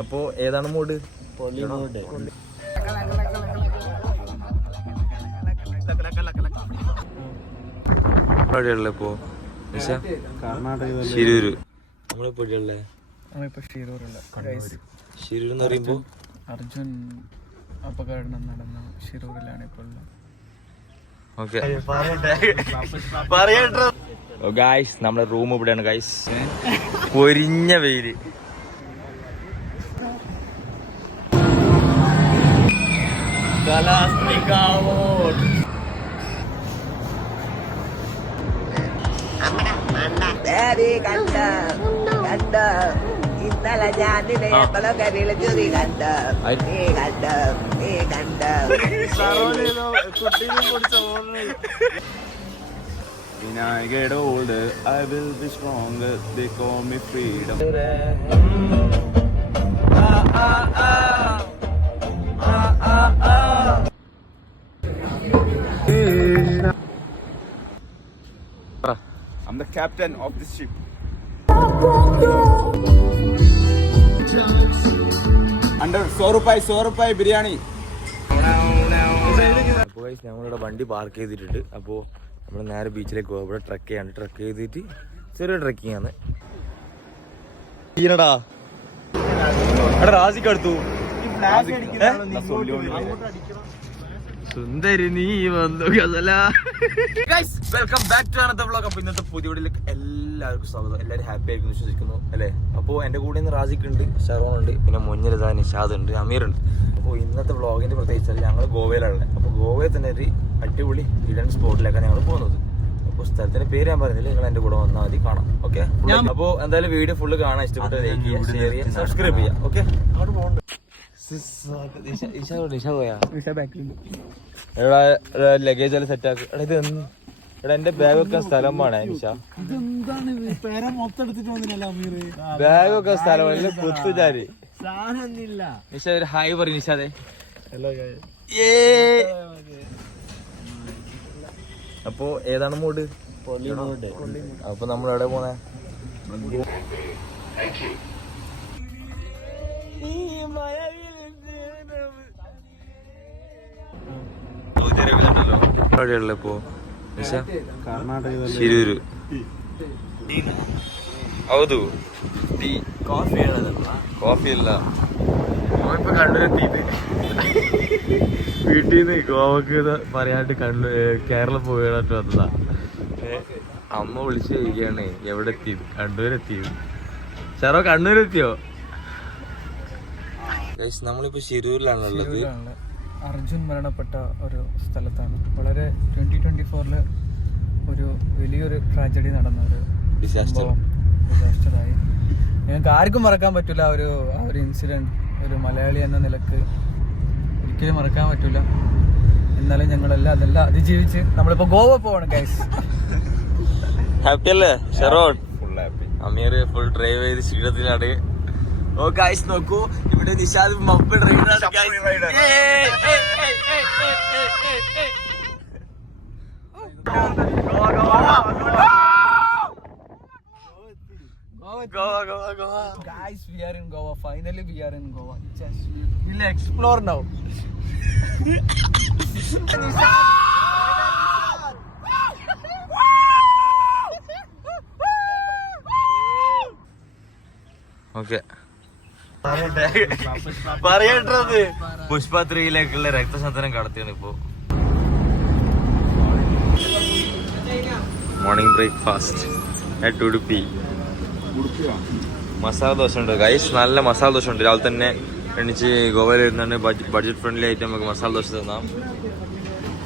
അപ്പോ ഏതാണ് മൂഡ്? എവിടെയുള്ള ഇപ്പോ ശിരൂര്? നമ്മളിപ്പോ എവിടെയുള്ളേ? ശിരൂർ എന്ന് പറയുമ്പോ അർജുൻ അപകടം നടന്ന ശിരൂരിലാണ് ഇപ്പോൾ ഗായ്സ്. നമ്മളെ റൂം ഇവിടെയാണ് ഗായ്സ്. പൊരിഞ്ഞ വെയില്. ഇന്നലെ ഞാൻ വിളിച്ചു കണ്ട When I get older, I will be stronger. They call me freedom. I'm the captain of this ship. Under 100 rupees biryani. അപ്പോൾ ഞങ്ങളിവിടെ വണ്ടി പാർക്ക് ചെയ്തിട്ടുണ്ട്. അപ്പോൾ നമ്മൾ നേരെ ബീച്ചിലേക്ക് പോകും. ഇവിടെ ട്രക്ക് ചെയ്യാണ്. ട്രക്ക് ചെയ്തിട്ട് ചെറിയ ട്രക്കിംഗ് ആണ്. ഈനടാ എടാ റാസിക്ക് അടുത്തു സുന്ദരി നീ വന്നു. Welcome back to another vlog. അപ്പോൾ ഇന്നത്തെ പുതിയ വീഡിയോയിലേക്ക് എല്ലാവർക്കും സ്വാഗതം. എല്ലാവരും ഹാപ്പി ആയിരിക്കും വിശ്വസിക്കുന്നു അല്ലേ? അപ്പോൾ എൻ്റെ കൂടെ ഇന്ന് റാസിക്ക് ഉണ്ട്, ഷറോൺ ഉണ്ട്, പിന്നെ മുന്നിലിതാ നിഷാദ് ഉണ്ട്, അമീർ ഉണ്ട്. അപ്പോൾ ഇന്നത്തെ വ്ളോഗിൻ്റെ പ്രത്യേകിച്ചാൽ ഞങ്ങൾ ഗോവയിലാണ്. അപ്പോൾ ഗോവയിൽ തന്നെ ഒരു അടിപൊളി ഹിഡൻ സ്പോട്ടിലേക്കാണ് ഞങ്ങൾ പോകുന്നത്. അപ്പോൾ സ്ഥലത്തിൻ്റെ പേര് ഞാൻ പറയുന്നില്ല, നിങ്ങൾ എൻ്റെ കൂടെ വന്നാൽ മതി, കാണാം. ഓക്കെ, അപ്പോൾ എന്തായാലും വീഡിയോ ഫുള്ള് കാണാൻ ഇഷ്ടപ്പെട്ട ലൈക്ക് ചെയ്യുക, ഷെയർ ചെയ്യുക, സബ്സ്ക്രൈബ് ചെയ്യുക. ഓക്കെ, ലഗേജ് എല്ലാം സെറ്റ് ആക്കുക. എടാ ഇത് എടാ എന്റെ ബാഗ് വെക്കാൻ സ്ഥലം വേണേ നിഷ. ബാഗ് വെക്കാൻ സ്ഥലം കുത്തുചാരി നിഷ. ഒരു ഹായ് പറയും നിഷാദേ. അപ്പോ ഏതാണ് മൂഡ്? അപ്പൊ നമ്മൾ എവിടെ പോണേ? എവിടെയുള്ള ഇപ്പോ ശിരൂര്? ಹೌದು. Tea coffee ಹೇಳೋದಲ್ವಾ? ಕಾಫಿ ಇಲ್ಲ. ഇപ്പൊ കണ്ണൂരെത്തിയിട്ട് വീട്ടിൽ നിന്ന് ഗോവക്ക് പറയാണ്ട് കേരളം പോയിട്ട് വന്നതാ. അമ്മ വിളിച്ചു ചോദിക്കുകയാണ് എവിടെ എത്തിയത്. കണ്ണൂരെത്തിയത്. ഷറോ കണ്ണൂരെത്തിയോ? നമ്മളിപ്പോ ശിരൂരിലാണുള്ളത്. അർജുൻ മരണപ്പെട്ട ഒരു സ്ഥലത്താണ്. വളരെ 2024 ഒരു വലിയൊരു ട്രാജഡി നടന്ന ഒരു ഡിസാസ്റ്ററായി. ഞങ്ങൾക്ക് ആർക്കും മറക്കാൻ പറ്റില്ല ആ ഒരു ഇൻസിഡന്റ്. ഒരു മലയാളി എന്ന നിലക്ക് ഒരിക്കലും മറക്കാൻ പറ്റില്ല. എന്നാലും ഞങ്ങളെല്ലാം അതെല്ലാം അതിജീവിച്ച് നമ്മളിപ്പോ ഗോവ പോവാണ് ഗൈസ്. ഹാപ്പി അല്ലേ ഷറോൺ? അമീർ ഫുൾ ഡ്രൈവ് ചെയ്ത് ക്ഷീണത്തിലാണ്. ഓ ഗൈസ് നോക്കൂ, ഇവിടെ നിഷാദ് മപ്പ് ഡ്രൈവറാണ്. Guys, we are in Goa. Finally, we are in Goa. We'll explore now. Okay, പറയട്ടത് പുഷ്പ 3 രക്തസാധനം കടത്തിയാണ് ഇപ്പോ. Morning breakfast at Udupi. Masala dosa ഉണ്ട് ഗൈസ്, നല്ല മസാല ദോശ ഉണ്ട്. രാവിലെ തന്നെ എണ്ണിച്ച് ഗോവയിൽ ഇരുന്നാണ് ബഡ്ജറ്റ് ഫ്രണ്ട്ലി ആയിട്ട് നമുക്ക് മസാല ദോശ തന്നാം.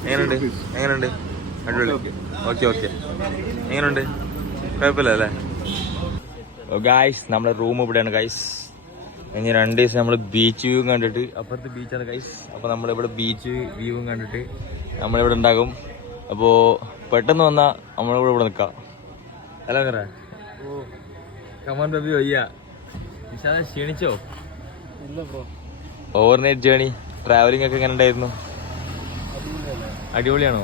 എങ്ങനെയുണ്ട്? അടിപൊളി. ഓക്കെ, എങ്ങനെയുണ്ട്? കുഴപ്പമില്ല അല്ലേ? ഗൈസ് നമ്മളെ റൂം ഇവിടെയാണ് ഗൈസ്. ഇനി 2 ദിവസം നമ്മൾ ബീച്ച് വ്യൂവും കണ്ടിട്ട്, അപ്പുറത്ത് ബീച്ചാണ് ഗൈസ്. അപ്പോൾ നമ്മളിവിടെ ബീച്ച് വ്യൂവും കണ്ടിട്ട് നമ്മളിവിടെ ഉണ്ടാകും. അപ്പോൾ പെട്ടെന്ന് വന്നാൽ നമ്മളിവിടെ നിൽക്കാം. ഹലോ കറ കമാൻ ബേബി വയ്യ. നിഷാദ ക്ഷീണിച്ചോ? ഓവർനൈറ്റ് ജേണി ട്രാവലിംഗ് ഒക്കെ എങ്ങനെ ഉണ്ടായിരുന്നു? അടിപൊളിയാണോ?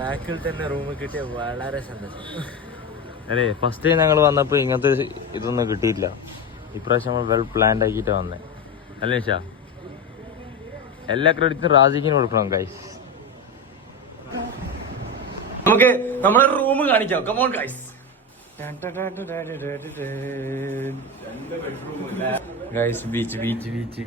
ബാക്കിൽ തന്നെ റൂം കിട്ടിയ വളരെ സന്തോഷം. അല്ലേ, ഫസ്റ്റ് ടൈം ഞങ്ങൾ വന്നപ്പോൾ ഇങ്ങനത്തെ ഇതൊന്നും കിട്ടിയില്ല. ഇപ്രാവശ്യം നമ്മൾ വെൽ പ്ലാൻഡ് ആക്കിയിട്ട് വന്നേ അല്ലേ നിഷ? എല്ലാ ക്രെഡിറ്റും റാസിക്കിന് കൊടുക്കണം ഗൈസ്. നമുക്ക് നമ്മളെ റൂം കാണിക്കാം. Come on guys. Guys beach beach beach.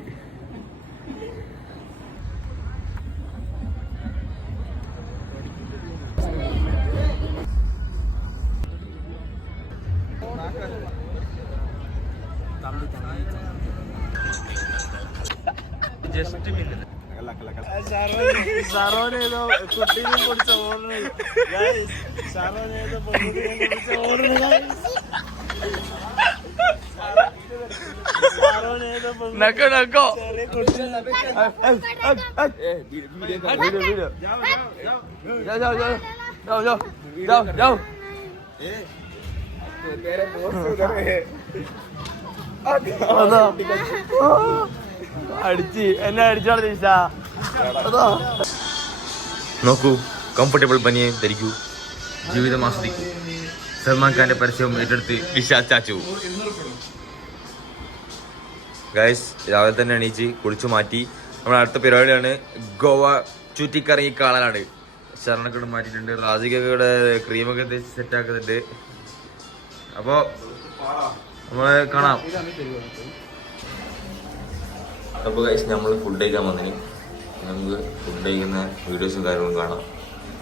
Just minute. സറോനേതോ കുട്ടീനെ കുറിച്ച ഓർമ്മ സറോനേതോ നക്കോ നക്കോ. അടിച്ച് എന്നെ അടിച്ചോളൂ നിഷ. നോക്കൂ, കംഫർട്ടബിൾ ബനിയൻ ധരിക്കൂ, ജീവിതം ആസ്വദിക്കൂ. സൽമാൻ ഖാന്റെ പരസ്യം ഏറ്റെടുത്ത് നിഷ ചാച്ചു. ഗൈസ് രാവിലെ തന്നെ എണീച്ച് കുളിച്ചു മാറ്റി നമ്മുടെ അടുത്ത പരിപാടിയാണ് ഗോവ ചുറ്റിക്കറങ്ങി കാണാനാണ്. ശരണൊക്കെ മാറ്റിയിട്ടുണ്ട്, റാസികയുടെ ക്രീമൊക്കെ സെറ്റ് ആക്കുന്നുണ്ട്. അപ്പോൾ നമ്മളെ കാണാം. അപ്പോൾ ഗൈസ് നമ്മൾ ഫുഡ് കഴിക്കാൻ വന്നതിന് നമുക്ക് ഫുഡ് കഴിക്കുന്ന വീഡിയോസും കാര്യങ്ങളും കാണാം.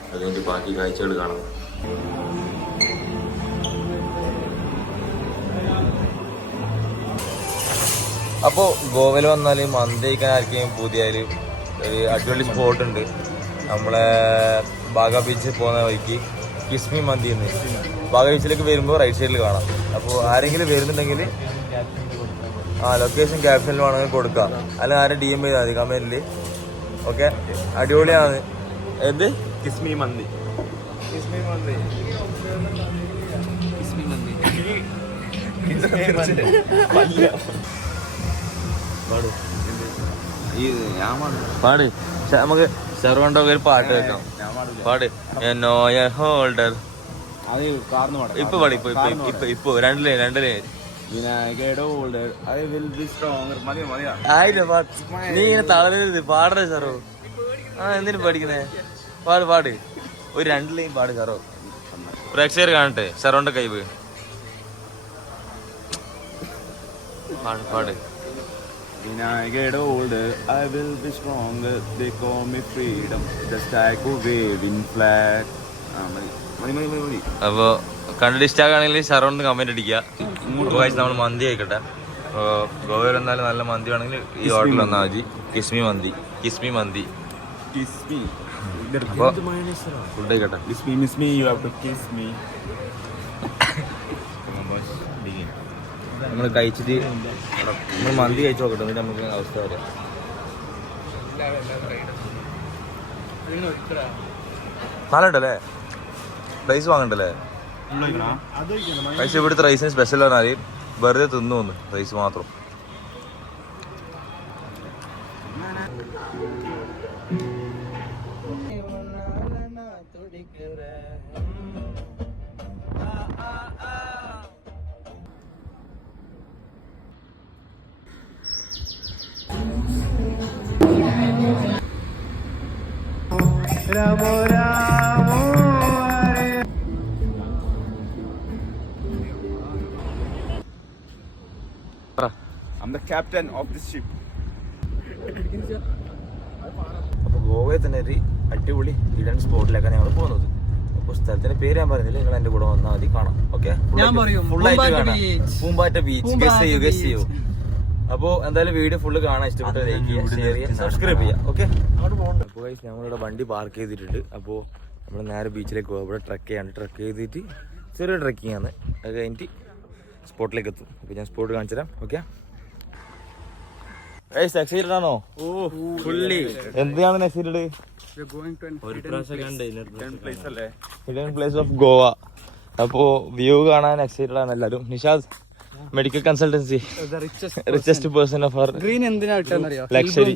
അത് കഴിഞ്ഞിട്ട് ബാക്കി കാഴ്ചകൾ കാണാം. അപ്പോൾ ഗോവയിൽ വന്നാൽ മന്തി കഴിക്കാൻ ആർക്കെങ്കിലും പുതിയാൽ ഒരു അടിപൊളി സ്പോട്ട് ഉണ്ട്. നമ്മളെ ബാഗ ബീച്ചിൽ പോകുന്ന വഴിക്ക് കിസ്മി മന്തി എന്ന്. ബാഗ ബീച്ചിലേക്ക് വരുമ്പോൾ റൈറ്റ് സൈഡിൽ കാണാം. അപ്പോൾ ആരെങ്കിലും വരുന്നുണ്ടെങ്കിൽ ലൊക്കേഷൻ ക്യാപ്ഷനിൽ വേണമെങ്കിൽ കൊടുക്കാം, അല്ലെങ്കിൽ ആരും DM ചെയ്താൽ മതി കമന്റിൽ. ഓക്കെ, അടിപൊളിയാണ്. എന്ത് കിസ്മി മന്തി. പാട്. നമുക്ക് സെർവണ്ടോ ഒരു പാട്ട് വെക്കാം. പാട്. ഹോൾഡർ ഇപ്പൊ പാടി. ഇപ്പൊ രണ്ടിലേ വിനായകയുടെ older I will be stronger. നീ ഇങ്ങനെ തളരരുത്, പാടണേ സാറോ. എന്തിനു പഠിക്കുന്നേ? പാട് ഒരു 2 ലൈൻ പാട് സാറോ. പ്രേക്ഷകർ കാണട്ടെ. സാറോന്റെ കൈവ് പാട്. വിനായകയുടെ older I will be stronger they call me freedom just like a waving flag. മതി. അപ്പൊ കണ്ടിട്ട് ഇഷ്ടമാണെങ്കിൽ ഷറോണ്ട് കമന്റ് അടിക്കുക. നമ്മൾ മന്തി കഴിക്കട്ടെ. ഗോവയിൽ വന്നാലും നല്ല മന്തി വേണമെങ്കിൽ ഈ ഹോട്ടലിൽ വന്നാൽ മതി. കിസ്മി മന്തി. അപ്പോൾ ഫുഡ് കഴിക്കട്ടെ. Miss me, you have to kiss me. നമ്മൾ കഴിച്ചിട്ട് നമ്മൾ മന്തി കഴിച്ചു നോക്കട്ടെ, എന്നിട്ട് നമുക്ക് അവസ്ഥ പറയാം. നല്ല ഉണ്ടല്ലേ? റൈസ് വാങ്ങണ്ടല്ലേ? റൈസ് ഇവിടുത്തെ റൈസിന് സ്പെഷ്യൽ പറഞ്ഞാൽ വെറുതെ തിന്നു വന്നു റൈസ് മാത്രം. I'm the captain of this ship. അപ്പോൾ ഗോവയിൽ തന്നെ ഒരു അടിപൊളി ഹിഡൻ സ്പോട്ടിലേക്കാണ് ഞങ്ങൾ പോകുന്നത്. അപ്പോൾ സ്ഥലത്തിന്റെ പേര് ഞാൻ പറയുന്നില്ല, നിങ്ങൾ എന്റെ കൂടെ വന്നാൽ മതി, കാണാം. ഓക്കെ, പൂമ്പാറ്റ ബീച്ച്. ഗസ് ചെയ്യൂ. അപ്പോൾ എന്തായാലും വീഡിയോ ഫുള്ള് കാണാൻ ഇഷ്ടപ്പെട്ട ലൈക്ക് ചെയ്യുക, ഷെയർ ചെയ്യുക, സബ്സ്ക്രൈബ് ചെയ്യുക. ഓക്കെ, അപ്പോൾ ഗൈസ് ഞങ്ങളിവിടെ വണ്ടി പാർക്ക് ചെയ്തിട്ടുണ്ട്. അപ്പോൾ നമ്മൾ നേരെ ബീച്ചിലേക്ക് പോകും. ഇവിടെ ട്രക്ക് ചെയ്യാണ്ട് ട്രക്ക് ചെയ്തിട്ട് ചെറിയ ട്രക്കിംഗ് ആണ്. അത് കഴിഞ്ഞിട്ട് സ്പോട്ടിലേക്ക് എത്തും. അപ്പോൾ ഞാൻ സ്പോട്ട് കാണിച്ചു തരാം. ഓക്കെ, എക്സൈറ്റഡ് ആണോ? എന്താണ് excited? Hidden place of Goa. അപ്പോ വ്യൂ കാണാൻ എക്സൈറ്റഡ് ആണ് എല്ലാരും. Nishad medical consultancy, richest person of our green എന്തിനാ ഇട്ടെന്നറിയോ? ലക്ഷറി.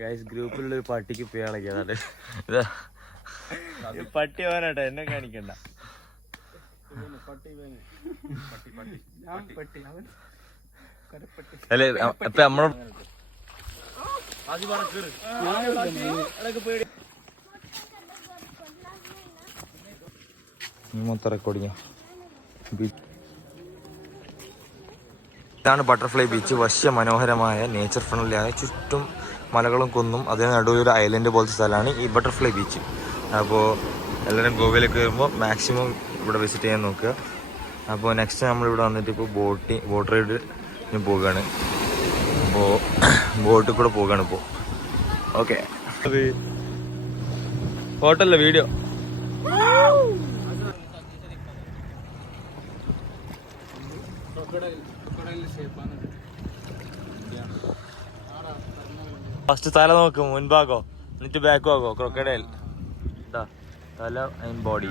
ഗൈസ് ഗ്രൂപ്പിലുള്ള ഒരു പട്ടിക്ക് പേളൊക്കെയാണ്. പട്ടി പോകാനാട്ടോ, എന്നെ കാണിക്കണ്ട. ഞാൻ പെട്ടി അവൻ കരപ്പെട്ടി. അല്ലേ അപ്പൊ നമ്മള് മൊത്തം റെക്കോർഡിങ്. ഇതാണ് ബട്ടർഫ്ലൈ ബീച്ച്. വശ്യ മനോഹരമായ നേച്ചർ ഫ്രണ്ട്ലി ആയ ചുറ്റും മലകളും കുന്നും അതിന് നടുവിൽ ഒരു ഐലൻഡ് പോലത്തെ സ്ഥലമാണ് ഈ ബട്ടർഫ്ലൈ ബീച്ച്. അപ്പോൾ എല്ലാവരും ഗോവയിലേക്ക് വരുമ്പോൾ മാക്സിമം ഇവിടെ വിസിറ്റ് ചെയ്യാൻ നോക്കുക. അപ്പോൾ നെക്സ്റ്റ് നമ്മളിവിടെ വന്നിട്ട് ഇപ്പോൾ ബോട്ട് റൈഡിന് പോവുകയാണ്. അപ്പോൾ ബോട്ടിൽ കൂടെ പോവുകയാണ് ഇപ്പോൾ. ഓക്കെ, അത് ഫോട്ടോ അല്ല വീഡിയോ. ഫസ്റ്റ് തല നോക്കും, മുൻഭാഗോ എന്നിട്ട് ബാക്കോ ആകോ. ക്രൊക്കഡൈൽ തല ആൻഡ് ബോഡി.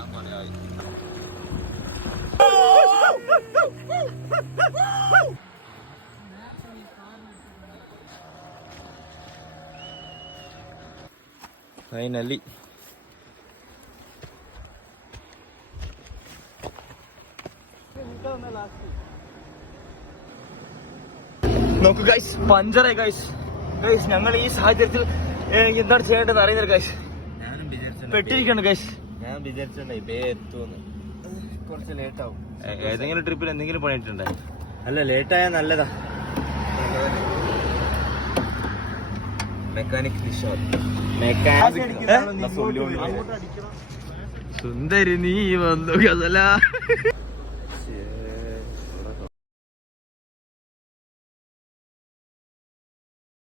ഫൈനലി നോക്കൂ ഗൈസ്, പഞ്ചറായി ഗൈസ്. ഗൈസ് ഞങ്ങൾ ഈ സാഹചര്യത്തിൽ എന്താണ് ചെയ്യേണ്ടത് അറിയുന്നില്ല ഗൈസ്. പെട്ടിരിക്കണ്ട ഗൈസ്. ഞാൻ വിചാരിച്ചിട്ടുണ്ടായി ബേ എത്തുമെന്ന്. കുറച്ച് ലേറ്റ് ആവും. ഏതെങ്കിലും ട്രിപ്പിൽ എന്തെങ്കിലും പണിയിട്ടുണ്ടേ? അല്ല, ലേറ്റായാൽ നല്ലതാ. മെക്കാനിക് സുന്ദരി നീ വന്നു ഗസല.